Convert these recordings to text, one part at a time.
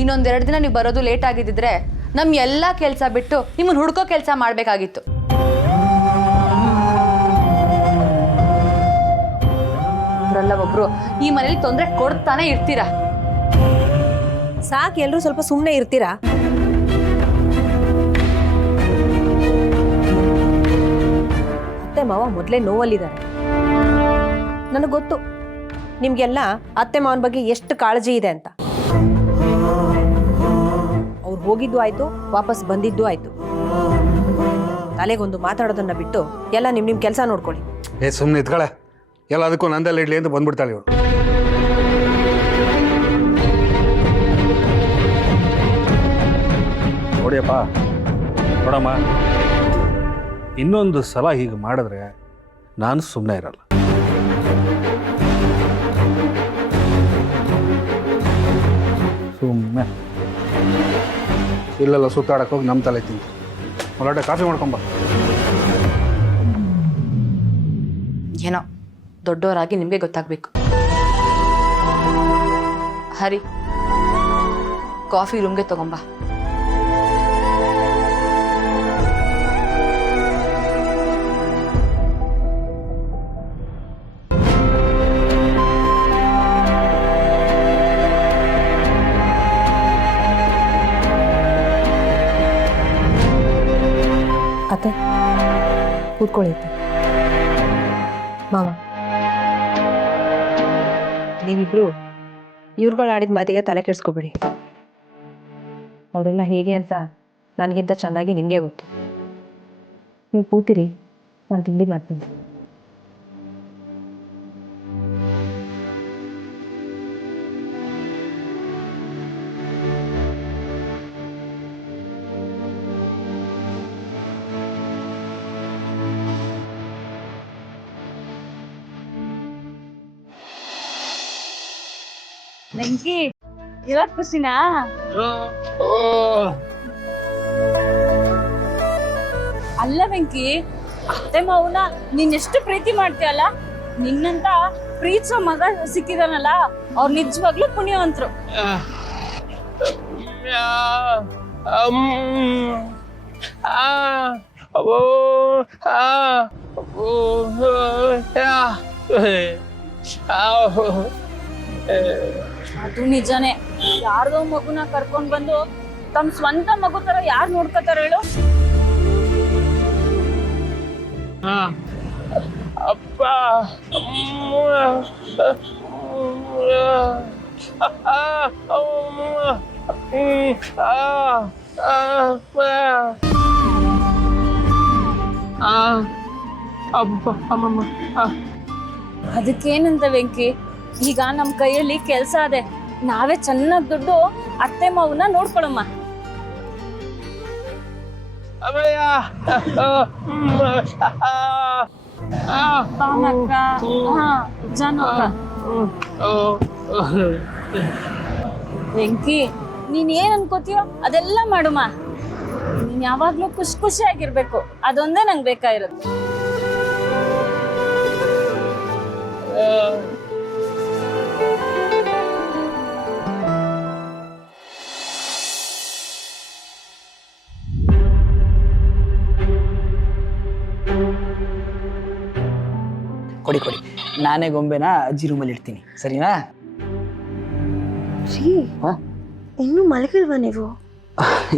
ಇನ್ನೊಂದೆರಡು ದಿನ ನೀವು ಬರೋದು ಲೇಟ್ ಆಗಿದ್ದಿದ್ರೆ ನಮ್ಮ ಎಲ್ಲ ಕೆಲಸ ಬಿಟ್ಟು ನಿಮ್ಮನ್ನು ಹುಡ್ಕೋ ಕೆಲಸ ಮಾಡಬೇಕಾಗಿತ್ತು. ಒಬ್ರಲ್ಲ ಒಬ್ರು ಈ ಮನೇಲಿ ತೊಂದರೆ ಕೊಡ್ತಾನೆ ಇರ್ತೀರಾ. ಸಾಕು, ಎಲ್ಲರೂ ಸ್ವಲ್ಪ ಸುಮ್ಮನೆ ಇರ್ತೀರಾ? ಅತ್ತೆ ಮಾವ ಮೊದಲೇ ನೋವಲ್ಲಿದ್ದಾರೆ. ನನಗೆ ಗೊತ್ತು ನಿಮ್ಗೆಲ್ಲ ಅತ್ತೆ ಮಾವನ ಬಗ್ಗೆ ಎಷ್ಟು ಕಾಳಜಿ ಇದೆ ಅಂತ. ಅವ್ರು ಹೋಗಿದ್ದು ಆಯ್ತು, ವಾಪಸ್ ಬಂದಿದ್ದು ಆಯ್ತು. ತಲೆಗೊಂದು ಮಾತಾಡೋದನ್ನ ಬಿಟ್ಟು ಎಲ್ಲ ನಿಮ್ ಕೆಲಸ ನೋಡ್ಕೊಳ್ಳಿ. ಸುಮ್ಮನೆ ಇದ್ಕಳೆ, ಎಲ್ಲ ಅದಕ್ಕೂ ನಂದಲ್ಲಿ ಇಡ್ಲಿ ಅಂತ ಬಂದ್ಬಿಡ್ತಾಳೆ ಇವರು. ನೋಡಿಯಪ್ಪ, ನೋಡಮ್ಮ, ಇನ್ನೊಂದು ಸಲ ಹೀಗೆ ಮಾಡಿದ್ರೆ ನಾನು ಸುಮ್ಮನೆ ಇರಲ್ಲ. ಸುಮ್ಮನೆ ಇಲ್ಲೆಲ್ಲ ಸುತ್ತಾಡಕ್ಕೆ ಹೋಗಿ ನಮ್ಮ ತಲೆ ತಿಂತು. ಹೊರಟೆ ಕಾಫಿ ಮಾಡ್ಕೊಂಬ. ಏನೋ ದೊಡ್ಡವರಾಗಿ ನಿಮಗೆ ಗೊತ್ತಾಗಬೇಕು. ಹರಿ, ಕಾಫಿ ರೂಮ್ಗೆ ತಗೊಂಬ. ಅತ್ತೆ ಕೂತ್ಕೊಳ್ಳಿ. ಮಾವ, ನೀವಿಬ್ರು ಇವ್ರುಗಳು ಆಡಿದ ಮಾತಿಗೆ ತಲೆ ಕೆಡಿಸ್ಕೊಬೇಡಿ. ಅವರೆಲ್ಲ ಹೇಗೆ ಅಂತ ನನಗಿಂತ ಚೆನ್ನಾಗಿ ನಿಮಗೆ ಗೊತ್ತು. ನೀವು ಕೂತಿರಿ, ನಾನು ತಿಂಡಿ ಮಾಡ್ತೀನಿ. ವೆಂಕಿ, ಇವಾಗ ಖುಷಿನಾ? ಅಲ್ಲ ವೆಂಕಿ, ಅತ್ತೆ ಮಾವನ ನೀನೆಷ್ಟು ಪ್ರೀತಿ ಮಾಡ್ತೀಯಲ್ಲ, ನಿನ್ನಂತ ಪ್ರೀತಿಸೋ ಮಗ ಸಿಕ್ಕಿದಾನಲ್ಲ, ಅವ್ರು ನಿಜವಾಗ್ಲೂ ಪುಣ್ಯವಂತರು. ಅದು ನಿಜಾನೇ. ಯಾರ್ದೋ ಮಗುನ ಕರ್ಕೊಂಡ್ ಬಂದು ತಮ್ಮ ಸ್ವಂತ ಮಗು ತರ ಯಾರು ನೋಡ್ಕೋತಾರ ಹೇಳು? ಅಪ್ಪ, ಅದಕ್ಕೇನಂತ ವೆಂಕಿ, ಈಗ ನಮ್ ಕೈಯಲ್ಲಿ ಕೆಲ್ಸ ಅದೆ, ನಾವೇ ಚೆನ್ನಾಗ್ ದುಡ್ಡು ಅತ್ತೆ ಮಾವನ್ನ ನೋಡ್ಕೊಳಮ್ಮ. ವೆಂಕಿ, ನೀನ್ ಏನ್ ಅನ್ಕೋತೀಯೋ ಅದೆಲ್ಲ ಮಾಡುಮ್ಮ. ನೀನ್ ಯಾವಾಗ್ಲೂ ಖುಷಿಯಾಗಿರ್ಬೇಕು, ಅದೊಂದೇ ನಂಗೆ ಬೇಕಾಗಿರುತ್ತೆ. ಕೊಡಿ ಕೊಡಿ, ನಾನೇ ಗೊಂಬೆನ ಅಜ್ಜಿ ರೂಮಲ್ಲಿ ಇಡ್ತೀನಿ, ಸರಿನಾ? ಇನ್ನೂ ಮಲಗಿಲ್ವಾ ನೀವು?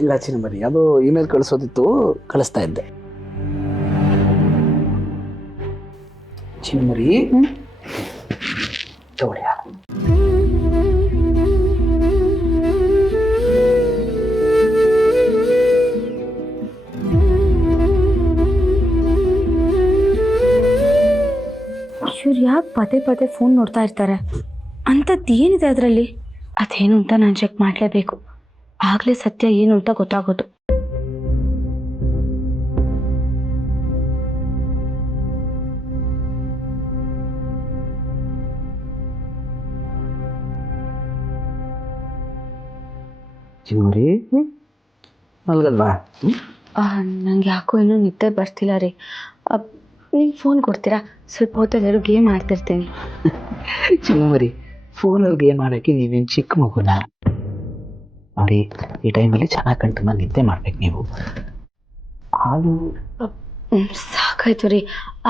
ಇಲ್ಲ ಚಿನ್ನಮರಿ, ಅದು ಇಮೇಲ್ ಕಳಿಸೋದಿತ್ತು, ಕಳಿಸ್ತಾ ಇದ್ದೆ. ಚಿನ್ನಮರಿ ತಗೊಳ್ಳಿ. ಇವ್ರು ಯಾಕೆ ಪದೇ ಪದೇ ಫೋನ್ ನೋಡ್ತಾ ಇರ್ತಾರೆ? ಅಂಥದ್ದು ಏನಿದೆ ಅದರಲ್ಲಿ? ಅದೇನು ಅಂತ ನಾನು ಚೆಕ್ ಮಾಡಲೇಬೇಕು. ಆಗಲೇ ಸತ್ಯ ಏನು ಅಂತ ಗೊತ್ತಾಗೋದು. ಚಿನ್ನಮರಿ ಮಲ್ಗಲ್ವಾ? ನಂಗೆ ಯಾಕೋ ಇನ್ನೂ ನಿದ್ದೆ ಬರ್ತಿಲ್ಲ ರೀ. ನೀವು ಫೋನ್ ಕೊಡ್ತೀರಾ? ಸ್ವಲ್ಪ ಹೊತ್ತಲ್ಲೆಲ್ಲರೂ ಗೇಮ್ ಆಡ್ತಿರ್ತೀನಿ. ಚಿನ್ನಮರಿ, ಫೋನಲ್ಲಿ ಗೇಮ್ ಆಡೋಕ್ಕೆ ನೀವೇನು ಚಿಕ್ಕ ಮಗುನ? ನೋಡಿ, ಈ ಟೈಮಲ್ಲಿ ಚೆನ್ನಾಗಿ ಕಣ್ತುಂಬ ನಿದ್ದೆ ಮಾಡ್ಬೇಕು ನೀವು. ಹಾಲು ಸಾಕಾಯ್ತು ರೀ.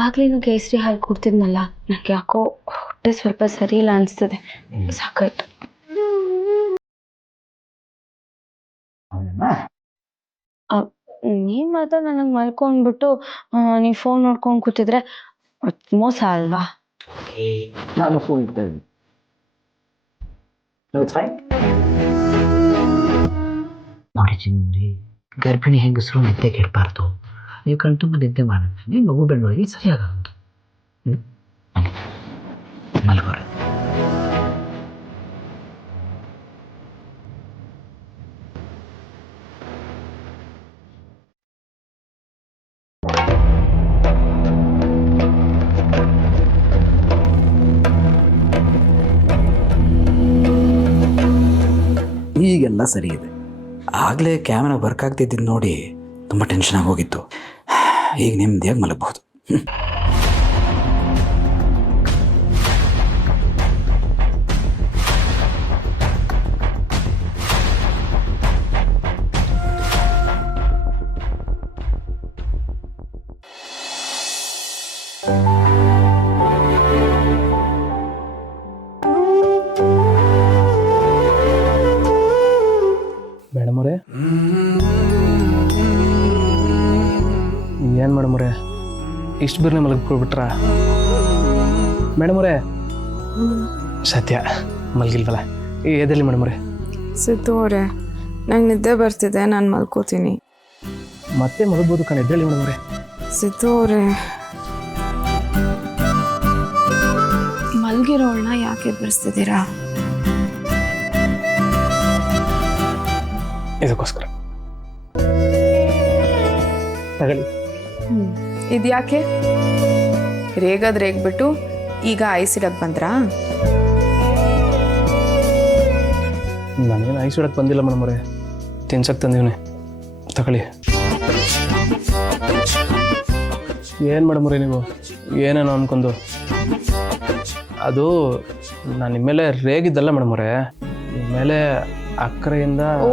ಆಗ್ಲೇನು ಕೇಸರಿ ಹಾಲು ಕುಡ್ತಿದ್ನಲ್ಲ, ನಂಗೆ ಯಾಕೋ ಹೊಟ್ಟೆ ಸ್ವಲ್ಪ ಸರಿ ಇಲ್ಲ ಅನಿಸ್ತದೆ. ಸಾಕಾಯ್ತು. ನೀನು ಮಾತ್ರ ನನಗೆ ಮಲ್ಕೊಂಡ್ಬಿಟ್ಟು ನೀವು ಫೋನ್ ನೋಡ್ಕೊಂಡು ಕೂತಿದ್ರೆ ಮೋಸ ಅಲ್ವಾ? ನಾನು ಫೋನ್ ಇಡ್ತಾ ಇದ್ದೀನಿ. ನೋಡಿ ಚಿನ್ನಿ, ಗರ್ಭಿಣಿ ಹೆಂಗಸರು ನಿದ್ದೆ ಕೆಡಬಾರ್ದು. ನೀವು ಕಣ್ತುಂಬ ನಿದ್ದೆ ಮಾಡೋಣ, ನೀವು ಮಗು ಬೆಳವಣಿಗೆ ಸರಿಯಾಗೋದು. ಮಲ್ಗೋರೆ. ಈಗೆಲ್ಲ ಸರಿ ಇದೆ. ಆಗಲೇ ಕ್ಯಾಮ್ರಾ ವರ್ಕ್ ಆಗ್ತಿದ್ದು ನೋಡಿ ತುಂಬ ಟೆನ್ಷನ್ ಆಗಿ ಹೋಗಿತ್ತು. ಈಗ ನೆಮ್ಮದಿಯಾಗಿ ಮಲಗಬಹುದು. ಮೇಡಮ್ ಅವರೇ, ಏನು ಮೇಡಮ್ ಅವರೇ, ಇಷ್ಟು ಬೇರೆ ಮಲಗಿಬಿಟ್ರ? ಮೇಡಮ್ ಅವರೇ, ಸತ್ಯ ಮಲಗಿಲ್ವಲ್ಲ? ಎದೆಲ್ಲಿ ಮೇಡಮ್ ಅವರೇ? ಸಿದ್ದು ಅವರೇ, ನಂಗೆ ನಿದ್ದೆ ಬರ್ತಿದೆ, ನಾನು ಮಲ್ಕೋತೀನಿ. ಮತ್ತೆ ಮಲಗ್ಬೋದು ಕಣ, ಎದ್ರಲ್ಲಿ ಮೇಡಮ್ ಅವರೇ? ಸಿದ್ದು ಅವರೇ, ಮಲಗಿರೋಳನ್ನ ಯಾಕೆ ಎಬ್ಬರಿಸ್ತಿದ್ದೀರಾ? ಇದಕ್ಕೋಸ್ಕರ ತಗೊಳ್ಳಿ. ಇದ್ಯಾಕೆ ರೇಗದ್ ರೇಗ್ಬಿಟ್ಟು ಈಗ ಐಸಿಡಕ್ಕೆ ಬಂದ್ರಾ? ನಾನೇನು ಐಸಿಡಕ್ಕೆ ಬಂದಿಲ್ಲ ಮೇಡಮ್ ಅವರೇ, ತಿನ್ಸಕ್ಕೆ ತಂದೀವನಿ. ತಗೊಳ್ಳಿ. ಏನು ಮೇಡಮ್ ಅವರೇ ನೀವು ಏನೇನೋ ಅನ್ಕೊಂಡು? ಅದು ನಾನು ನಿಮ್ಮ ಮೇಲೆ ರೇಗಿದ್ದಲ್ಲ ಮೇಡಮ್ ಅವರೇ, ನಿಮ್ಮ ಮೇಲೆ ಅಕ್ಕರೆಯಿಂದ. ಓ,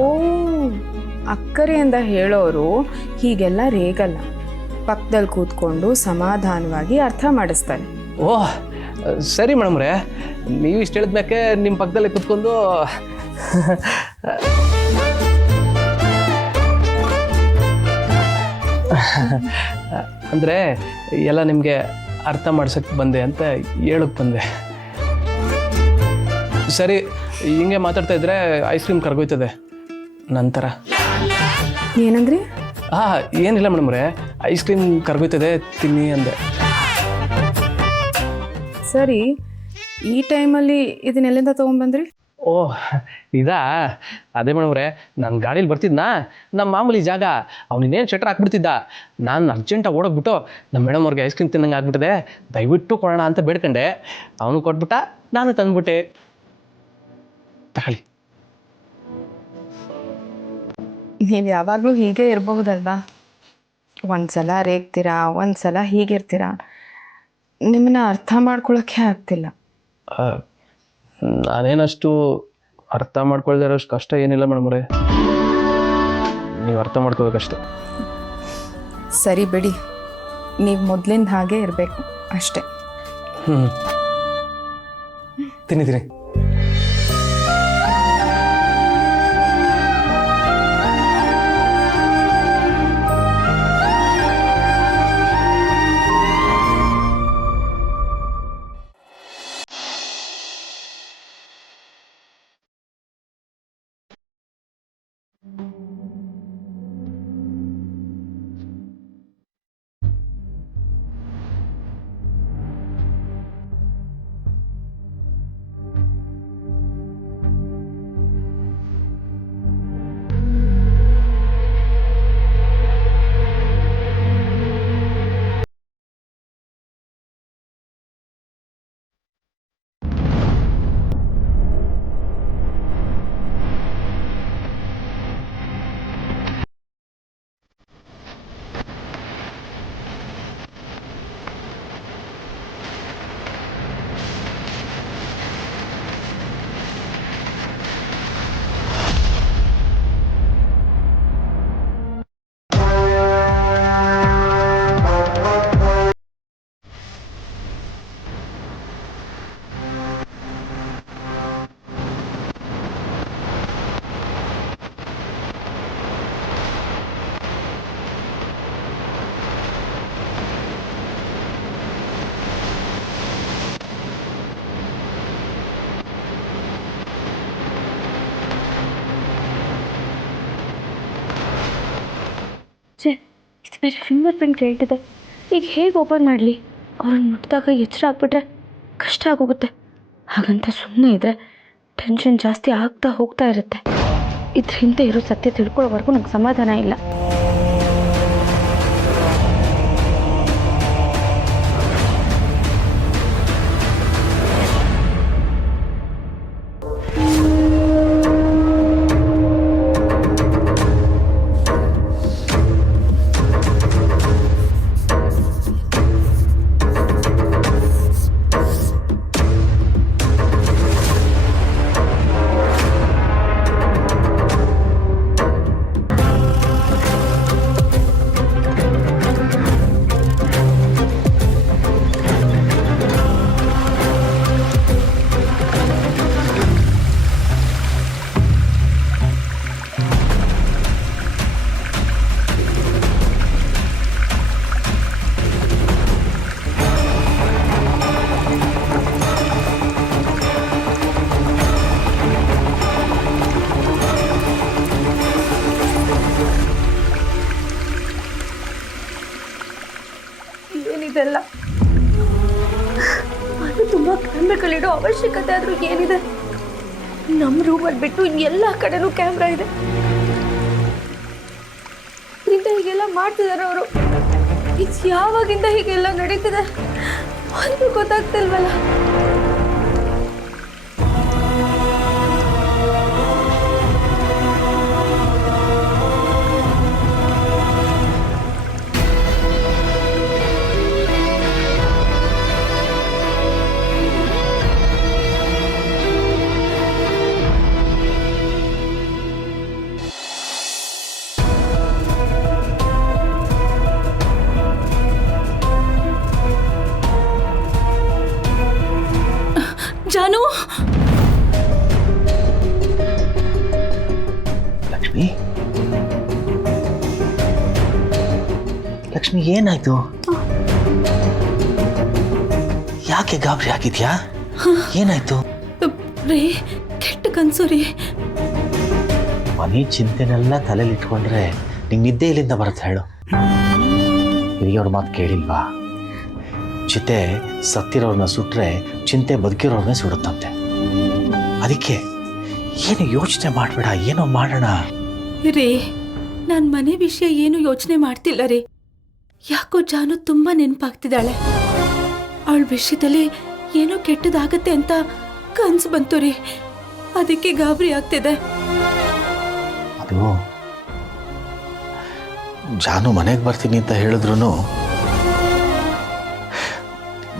ಅಕ್ಕರೆಯಿಂದ ಹೇಳೋರು ಹೀಗೆಲ್ಲ ರೇಗಲ್ಲ, ಪಕ್ಕದಲ್ಲಿ ಕೂತ್ಕೊಂಡು ಸಮಾಧಾನವಾಗಿ ಅರ್ಥ ಮಾಡಿಸ್ತಾರೆ. ಓಹ್ ಸರಿ ಮೇಡಮ್ ಅವರೇ, ನೀವು ಇಷ್ಟು ಹೇಳಿದ್ಮ್ಯಾಕೆ ನಿಮ್ಮ ಪಕ್ಕದಲ್ಲೇ ಕೂತ್ಕೊಂಡು ಅಂದರೆ ಎಲ್ಲ ನಿಮಗೆ ಅರ್ಥ ಮಾಡ್ಸಕ್ಕೆ ಬಂದೆ ಅಂತ ಹೇಳಕ್ಕೆ ಬಂದೆ. ಸರಿ, ಹಿಂಗೆ ಮಾತಾಡ್ತಾ ಇದ್ರೆ ಐಸ್ ಕ್ರೀಮ್ ಕರ್ಗೋಯ್ತದೆ ನಂತರ. ಏನಂದ್ರಿ? ಏನಿಲ್ಲ ಮೇಡಮ್ ಅವರೇ, ಐಸ್ ಕ್ರೀಮ್ ಕರ್ಗೋಯ್ತದೆ, ತಿನ್ನಿ ಅಂದೆ. ಸರಿ, ಈ ಟೈಮಲ್ಲಿ ಇದನ್ನೆಲ್ಲಿಂದ ತೊಗೊಂಡ್ಬಂದ್ರಿ? ಓಹ್ ಇದಾ? ಅದೇ ಮೇಡಮ್ ಅವರೇ, ನಾನು ಗಾಡೀಲಿ ಬರ್ತಿದ್ನಾ, ನಮ್ಮ ಮಾಮೂಲಿ ಜಾಗ, ಅವನಿನ್ನೇನು ಶೆಟ್ರ್ ಹಾಕ್ಬಿಡ್ತಿದ್ದ. ನಾನು ಅರ್ಜೆಂಟಾಗಿ ಓಡೋಗ್ಬಿಟ್ಟು ನಮ್ಮ ಮೇಡಮ್ ಅವ್ರಿಗೆ ಐಸ್ ಕ್ರೀಮ್ ತಿನ್ನಂಗೆ ಆಗ್ಬಿಟ್ಟಿದೆ, ದಯವಿಟ್ಟು ಕೊಡೋಣ ಅಂತ ಬೇಡ್ಕೊಂಡೆ. ಅವನು ಕೊಟ್ಬಿಟ್ಟ, ನಾನು ತಂದ್ಬಿಟ್ಟೆ. ತಗೊಳ್ಳಿ. ನೀವು ಯಾವಾಗಲೂ ಹೀಗೆ ಇರಬಹುದಲ್ವಾ? ಒಂದ್ಸಲ ರೇಗ್ತೀರಾ, ಒಂದ್ಸಲ ಹೀಗಿರ್ತೀರಾ. ನಿಮ್ಮನ್ನ ಅರ್ಥ ಮಾಡ್ಕೊಳಕ್ಕೆ ಆಗ್ತಿಲ್ಲ. ನಾನೇನಷ್ಟು ಅರ್ಥ ಮಾಡ್ಕೊಳ್ದೇ ಇರೋಷ್ಟು ಕಷ್ಟ ಏನಿಲ್ಲ ಮೇಡಮ್ ಅವರೇ, ನೀವು ಅರ್ಥ ಮಾಡ್ಕೋಬೇಕಷ್ಟೆ. ಸರಿ ಬಿಡಿ, ನೀವು ಮೊದಲಿಂದ ಹಾಗೆ ಇರಬೇಕು ಅಷ್ಟೆ. ತಿನ್ನಿ. ಬೇರೆ ಫಿಂಗರ್ ಪ್ರಿಂಟ್ ಹೇಳ್ತಿದೆ. ಈಗ ಹೇಗೆ ಓಪನ್ ಮಾಡಲಿ? ಅವ್ರನ್ನ ಮುಟ್ಟಿದಾಗ ಎಚ್ಚರ ಆಗ್ಬಿಟ್ರೆ ಕಷ್ಟ ಆಗೋಗುತ್ತೆ. ಹಾಗಂತ ಸುಮ್ಮನೆ ಇದ್ದರೆ ಟೆನ್ಷನ್ ಜಾಸ್ತಿ ಆಗ್ತಾ ಹೋಗ್ತಾ ಇರುತ್ತೆ. ಇದ್ರ ಹಿಂದೆ ಇರೋ ಸತ್ಯ ತಿಳ್ಕೊಳ್ಳೋವರೆಗೂ ನಂಗೆ ಸಮಾಧಾನ ಇಲ್ಲ. ಏನಿದೆಲ್ಲ? ಅದು ತುಂಬ ಕ್ಯಾಮ್ರಾಗಳಿಡೋ ಅವಶ್ಯಕತೆ ಆದರೂ ಏನಿದೆ? ನಮ್ಮ ರೂಮಲ್ಲಿ ಬಿಟ್ಟು ಎಲ್ಲ ಕಡೆನೂ ಕ್ಯಾಮ್ರಾ ಇದೆ. ಇದರಿಂದ ಹೀಗೆಲ್ಲ ಮಾಡ್ತಿದ್ದಾರೆ ಅವರು. ಇದು ಯಾವಾಗಿಂದ ಹೀಗೆಲ್ಲ ನಡೀತಿದೆ ಒಂದು ಗೊತ್ತಾಗ್ತಿಲ್ವಲ್ಲ. ಜಾನು, ಲಕ್ಷ್ಮಿ, ಲಕ್ಷ್ಮಿ ಏನಾಯ್ತು? ಯಾಕೆ ಗಾಬರಿ ಆಗಿದ್ಯಾ? ಏನಾಯ್ತು? ರೇ, ಕೆಟ್ಟ ಕನ್ಸು ರೀ. ಮನೆ ಚಿಂತೆನೆಲ್ಲ ತಲೆಯಲ್ಲಿ ಇಟ್ಕೊಂಡ್ರೆ ನಿಂಗೆ ನಿದ್ದೆ ಇಲ್ಲಿಂದ ಬರುತ್ತೆ ಹೇಳು? ಹಿರಿಯವ್ರ ಮಾತು ಕೇಳಿಲ್ವಾ? ಚಿತೆ ಸತ್ತಿರೋರ್ನ ಸುಟ್ರೆ ಚಿಂತೆ ಬದುಕಿರೋರ್ನೇ ಸುಡುತ್ತಂತೆ. ಅದಕ್ಕೆ ಏನು ಯೋಚನೆ ಮಾಡಬೇಡ, ಏನೋ ಮಾಡೋಣ. ರೇ, ನಾನು ಮನೆ ವಿಷಯ ಏನು ಯೋಚನೆ ಮಾಡ್ತಿಲ್ಲ ರೀ. ಯಾಕೋ ಜಾನು ತುಂಬ ನೆನಪಾಗ್ತಿದ್ದಾಳೆ. ಅವಳ ವಿಷಯದಲ್ಲಿ ಏನೋ ಕೆಟ್ಟದಾಗತ್ತೆ ಅಂತ ಕನ್ಸು ಬಂತು ರೀ. ಅದಕ್ಕೆ ಗಾಬರಿ ಆಗ್ತಿದೆ. ಅದು ಜಾನು ಮನೆಗೆ ಬರ್ತೀನಿ ಅಂತ ಹೇಳಿದ್ರು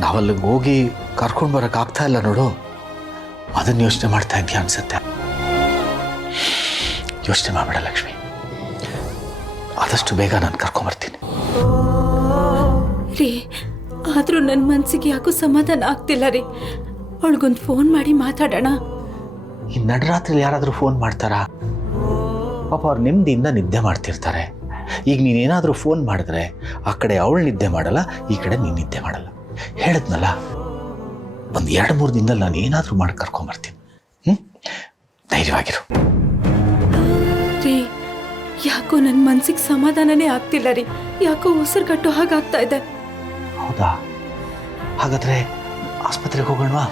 ನಾವಲ್ಲಿಗೆ ಹೋಗಿ ಕರ್ಕೊಂಡು ಬರೋಕೆ ಆಗ್ತಾ ಇಲ್ಲ ನೋಡು. ಅದನ್ನು ಯೋಚನೆ ಮಾಡ್ತಾ ಇದೆಯಾ ಅನ್ಸುತ್ತೆ. ಯೋಚನೆ ಮಾಡಬೇಡ ಲಕ್ಷ್ಮಿ, ಆದಷ್ಟು ಬೇಗ ನಾನು ಕರ್ಕೊಂಬರ್ತೀನಿ. ರೀ, ಆದರೂ ನನ್ನ ಮನಸ್ಸಿಗೆ ಯಾಕೋ ಸಮಾಧಾನ ಆಗ್ತಿಲ್ಲ ರೀ. ಅವಳಿಗೊಂದು ಫೋನ್ ಮಾಡಿ ಮಾತಾಡೋಣ. ಈ ನಡರಾತ್ರಿಲಿ ಯಾರಾದರೂ ಫೋನ್ ಮಾಡ್ತಾರಾ? ಪಾಪ ಅವ್ರು ನೆಮ್ಮದಿಯಿಂದ ನಿದ್ದೆ ಮಾಡ್ತಿರ್ತಾರೆ. ಈಗ ನೀನೇನಾದರೂ ಫೋನ್ ಮಾಡಿದ್ರೆ ಆ ಕಡೆ ಅವಳು ನಿದ್ದೆ ಮಾಡಲ್ಲ, ಈ ಕಡೆ ನೀನು ನಿದ್ದೆ ಮಾಡಲ್ಲ. ಹೇಳಿದ್ನಲ್ಲ, ಒಂದು 2-3 ದಿನದಲ್ಲಿ ನಾನು ಏನಾದರೂ ಮಾಡಿ ಕರ್ಕೊಂಬರ್ತೀನಿ. ಧೈರ್ಯವಾಗಿರು. ರೀ, ಯಾಕೋ ನನ್ನ ಮನ್ಸಿಗೆ ಸಮಾಧಾನನೇ ಆಗ್ತಿಲ್ಲ ರೀ. ಯಾಕೋ ಉಸಿರು ಕಟ್ಟೋ ಹಾಗಾಗ್ತಾ ಇದೆ. ಹೌದಾ? ಹಾಗಾದರೆ ಆಸ್ಪತ್ರೆಗೆ ಹೋಗೋಣವಾ?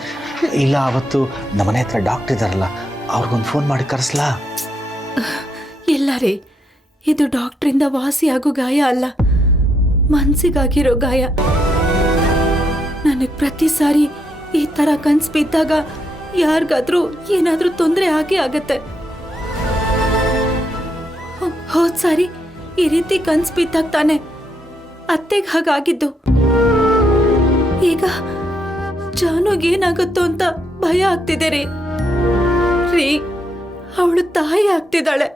ಇಲ್ಲ ಅವತ್ತು ನಮ್ಮನೆ ಹತ್ರ ಡಾಕ್ಟರ್ ಇದ್ದಾರಲ್ಲ, ಅವ್ರಿಗೊಂದು ಫೋನ್ ಮಾಡಿ ಕರೆಸ್ಲಾ? ಇಲ್ಲ ರೀ, ಇದು ಡಾಕ್ಟ್ರಿಂದ ವಾಸಿಯಾಗೋ ಗಾಯ ಅಲ್ಲ, ಮನ್ಸಿಗಾಗಿರೋ ಗಾಯ. ನನಗೆ ಪ್ರತಿ ಸಾರಿ ಈ ಥರ ಕನ್ಸು ಬಿದ್ದಾಗ ಯಾರಿಗಾದ್ರೂ ಏನಾದರೂ ತೊಂದರೆ ಆಗೇ ಆಗತ್ತೆ. ಹೋದ್ ಸಾರಿ ಈ ರೀತಿ ಕನ್ಸು ಬಿದ್ದಾಗ ತಾನೆ ಅತ್ತೆಗೆ ಹಾಗಾಗಿದ್ದು. ಈಗ ಜಾನುಗೇನಾಗುತ್ತೋ ಅಂತ ಭಯ ಆಗ್ತಿದೆ ರೀ. ಅವಳು ತಾಯಿ ಆಗ್ತಿದ್ದಾಳೆ.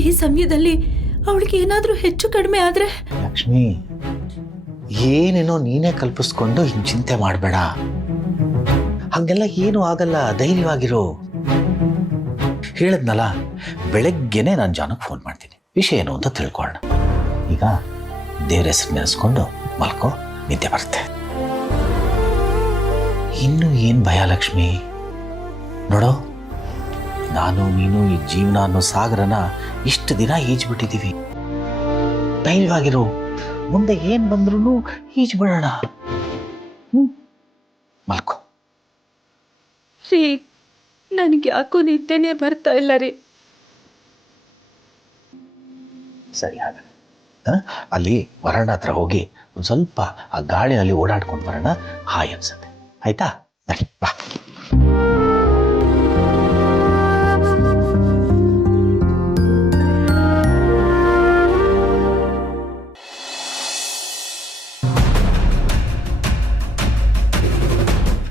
ಈ ಸಮಯದಲ್ಲಿ ಅವಳಿಗೆ ಏನಾದರೂ ಹೆಚ್ಚು ಕಡಿಮೆ ಆದ್ರೆ? ಲಕ್ಷ್ಮಿ, ಏನೇನೋ ನೀನೇ ಕಲ್ಪಿಸ್ಕೊಂಡು ಹಿಂಗೆ ಚಿಂತೆ ಮಾಡಬೇಡ. ಹಾಗೆಲ್ಲ ಏನೂ ಆಗಲ್ಲ, ಧೈರ್ಯವಾಗಿರು. ಹೇಳಿದ್ನಲ್ಲ, ಬೆಳಗ್ಗೆನೆ ನಾನು ಜಾನಕ್ಕೆ ಫೋನ್ ಮಾಡ್ತೀನಿ, ವಿಷಯ ಏನು ಅಂತ ತಿಳ್ಕೊಳ್ಳೋಣ. ಈಗ ದೇವ್ರ ಹೆಸರು ನೆನೆಸ್ಕೊಂಡು ಮಲ್ಕೋ, ನಿದ್ದೆ ಬರುತ್ತೆ. ಇನ್ನು ಏನು ಭಯ ಲಕ್ಷ್ಮಿ? ನೋಡೋ, ನಾನು ನೀನು ಈ ಜೀವನ ಅನ್ನೋ ಸಾಗರನ ಇಷ್ಟು ದಿನ ಈಜ್ಬಿಟ್ಟಿದ್ದೀವಿ. ಧೈರ್ಯವಾಗಿರು, ಮುಂದೆ ಏನು ಬಂದ್ರೂ ಈಜು ಬಿಡೋಣ. ಮಲ್ಕೋ. ರೀ ನನಗೆ ಯಾಕೋ ನಿದ್ದೆನೇ ಬರ್ತಾ ಇಲ್ಲ ರೀ. ಸರಿ ಹಾಗ ಅಲ್ಲಿ ವರಾಂಡ ಹತ್ರ ಹೋಗಿ ಒಂದು ಸ್ವಲ್ಪ ಆ ಗಾಳಿನಲ್ಲಿ ಓಡಾಡ್ಕೊಂಡು ಬರೋಣ, ಹಾಯ್ ಅನ್ಸುತ್ತೆ. ಆಯ್ತಾ? ನಡಿ ಬಾ.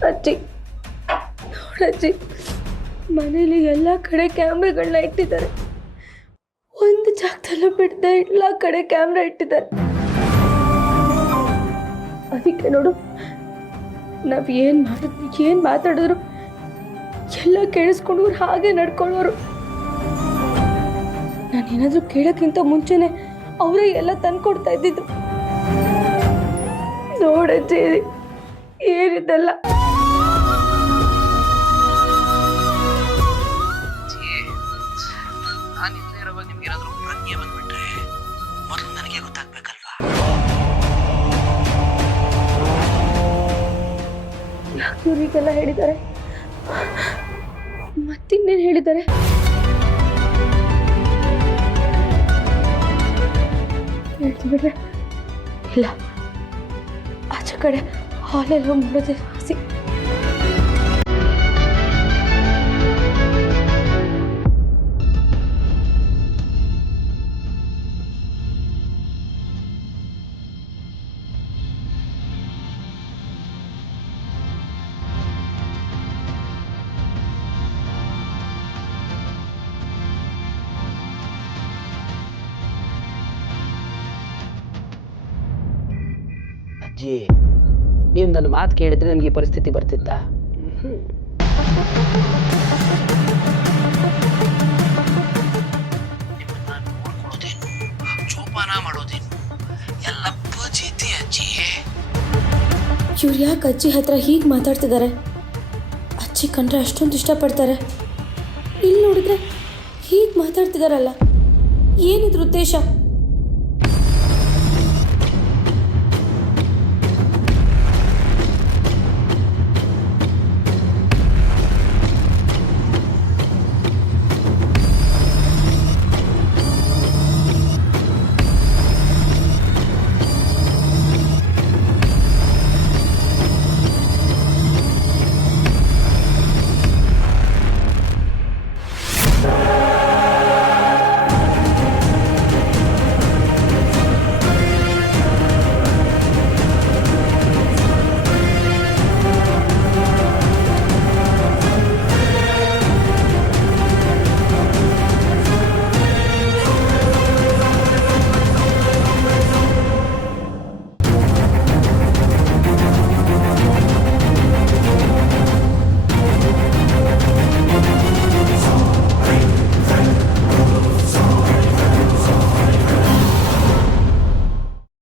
ಅಜ್ಜಿ ನೋಡಜ್ಜಿ, ಮನೇಲಿ ಎಲ್ಲ ಕಡೆ ಕ್ಯಾಮ್ರಾಗಳನ್ನ ಇಟ್ಟಿದ್ದಾರೆ. ಒಂದು ಜಾಗದಲ್ಲೂ ಬಿಡದೆ ಎಲ್ಲ ಕಡೆ ಕ್ಯಾಮ್ರಾ ಇಟ್ಟಿದ್ದಾರೆ. ಅದಕ್ಕೆ ನೋಡು, ನಾವ್ ಏನ್ ಮಾತಾಡಿದ್ರು ಎಲ್ಲ ಕೇಳಿಸ್ಕೊಂಡು ಹಾಗೆ ನಡ್ಕೊಳ್ಳೋರು. ನಾನೇನಾದ್ರೂ ಕೇಳೋಕ್ಕಿಂತ ಮುಂಚೆನೆ ಅವರೇ ಎಲ್ಲ ತಂದ್ಕೊಡ್ತಾ ಇದ್ದಿದ್ದು. ನೋಡಜ್ಜಿ, ಏನಿದೆಲ್ಲ. ನಾನು ಇಲ್ಲದೆ ಇರೋವಾಗ ನಿಮ್ಗೆ ಏನಾದರೂ ಪ್ರಜ್ಞೆ ಬಂದ್ಬಿಟ್ರೆ ಮೊದಲು ನನಗೆ ಗೊತ್ತಾಗ್ಬೇಕಲ್ವಾ? ಯಾಕೆ ಇವ್ರಿಗೆಲ್ಲ ಹೇಳಿದ್ದಾರೆ? ಮತ್ತಿನ್ನೇನು ಹೇಳಿದ್ದಾರೆ? ಹೇಳ್ತಿಬಿಟ್ರೆ ಇಲ್ಲ, ಆಚೆ ಕಡೆ ಹಾಲೆಲ್ಲ ಮಾಡೋದೇ ಆಸೆ. ಅಜ್ಜಿ, ನೀವು ನನ್ನ ಮಾತು ಕೇಳಿದ್ರೆ ನನಗೆ ಈ ಪರಿಸ್ಥಿತಿ ಬರ್ತಿತ್ತ? ಜೋಪಾನ ಮಾಡೋದೇನು ಎಲ್ಲ ಪಜೀತಿ ಅಜ್ಜಿ. ಇವ್ರು ಯಾಕೆ ಅಜ್ಜಿ ಹತ್ರ ಹೀಗೆ ಮಾತಾಡ್ತಿದ್ದಾರೆ? ಅಜ್ಜಿ ಕಂಡ್ರೆ ಅಷ್ಟೊಂದು ಇಷ್ಟಪಡ್ತಾರೆ, ಇಲ್ಲಿ ನೋಡಿದ್ರೆ ಹೀಗೆ ಮಾತಾಡ್ತಿದಾರಲ್ಲ, ಏನಿದ್ರ ಉದ್ದೇಶ?